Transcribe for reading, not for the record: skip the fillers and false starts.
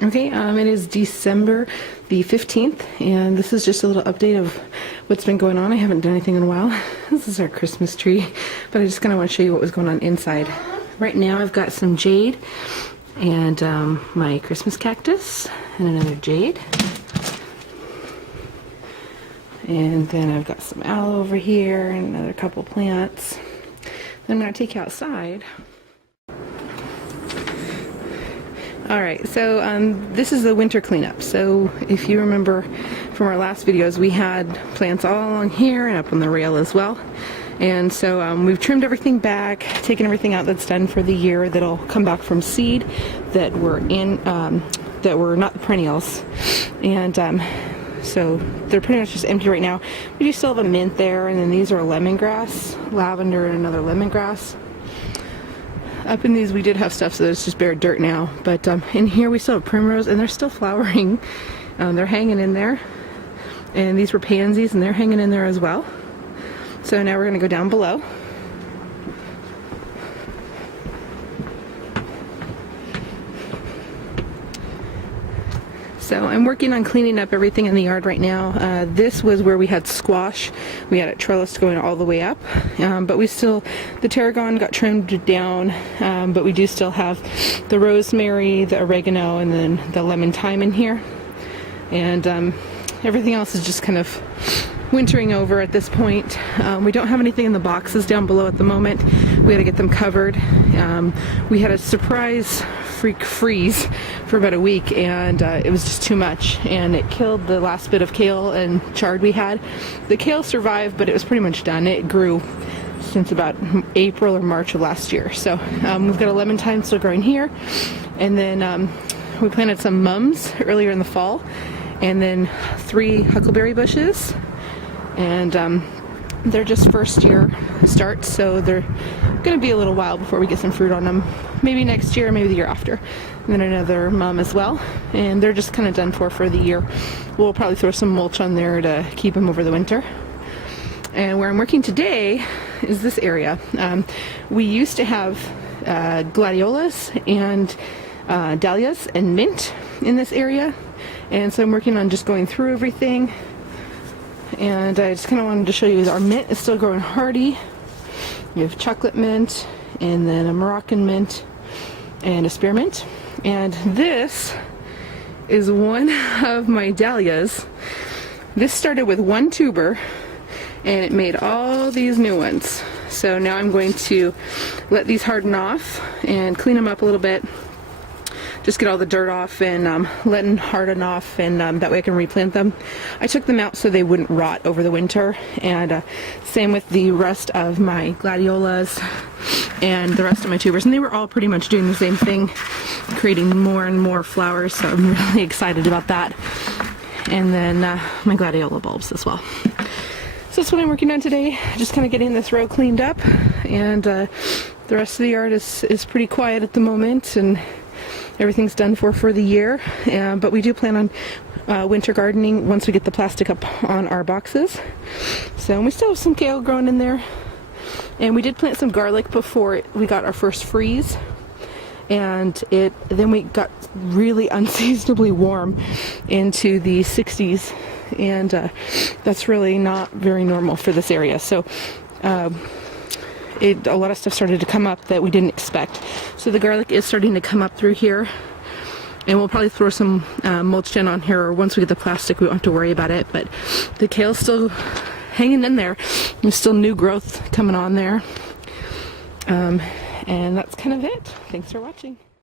Okay, it is December the 15th, and this is just a little update of what's been going on. I haven't done anything in a while. This is our Christmas tree, but I just kind of want to show you what was going on inside. Right now I've got some jade and my Christmas cactus and another jade. And then I've got some aloe over here and another couple plants. Then I'm going to take you outside. Alright, so this is the winter cleanup. So if you remember from our last videos, we had plants all along here and up on the rail as well. And so we've trimmed everything back, taken everything out that's done for the year that'll come back from seed that were in, that were not the perennials. And so they're pretty much just empty right now. We do still have a mint there, and then these are lemongrass, lavender, and another lemongrass. Up in these we did have stuff, so it's just bare dirt now. But in here we still have primrose, and they're still flowering. They're hanging in there. And these were pansies, and they're hanging in there as well. So now we're going to go down below. So I'm working on cleaning up everything in the yard right now. This was where we had squash. We had it trellised going all the way up, but we still, the tarragon got trimmed down, but we do still have the rosemary, the oregano, and then the lemon thyme in here. And everything else is just kind of wintering over at this point. We don't have anything in the boxes down below at the moment. We had to get them covered. We had a surprise freak freeze for about a week, and it was just too much, and it killed the last bit of kale and chard we had. The kale survived, but it was pretty much done. It grew since about April or March of last year. So we've got a lemon thyme still growing here, and then we planted some mums earlier in the fall, and then 3 huckleberry bushes, and they're just first year starts, so they're going to be a little while before we get some fruit on them. Maybe next year, maybe the year after. And then another mum as well, and they're just kind of done for the year. We'll probably throw some mulch on there to keep them over the winter. And where I'm working today is this area. We used to have gladiolas and dahlias and mint in this area, and so I'm working on just going through everything. And I just kind of wanted to show you our mint is still growing hardy. We have chocolate mint, and then a Moroccan mint, and a spearmint. And this is one of my dahlias. This started with 1 tuber, and it made all these new ones. So now I'm going to let these harden off and clean them up a little bit. Just get all the dirt off and let them harden off, and that way I can replant them. I took them out so they wouldn't rot over the winter, and same with the rest of my gladiolas and the rest of my tubers, and they were all pretty much doing the same thing, creating more and more flowers, so I'm really excited about that. And then my gladiola bulbs as well. So that's what I'm working on today, just kind of getting this row cleaned up, and the rest of the yard is pretty quiet at the moment, and everything's done for the year. But we do plan on winter gardening once we get the plastic up on our boxes. So we still have some kale growing in there, and we did plant some garlic before we got our first freeze, and then we got really unseasonably warm into the 60s, and that's really not very normal for this area. So a lot of stuff started to come up that we didn't expect. So the garlic is starting to come up through here, and we'll probably throw some mulch in on here, or once we get the plastic we won't have to worry about it. But the kale's still hanging in there. There's still new growth coming on there. And that's kind of it. Thanks for watching.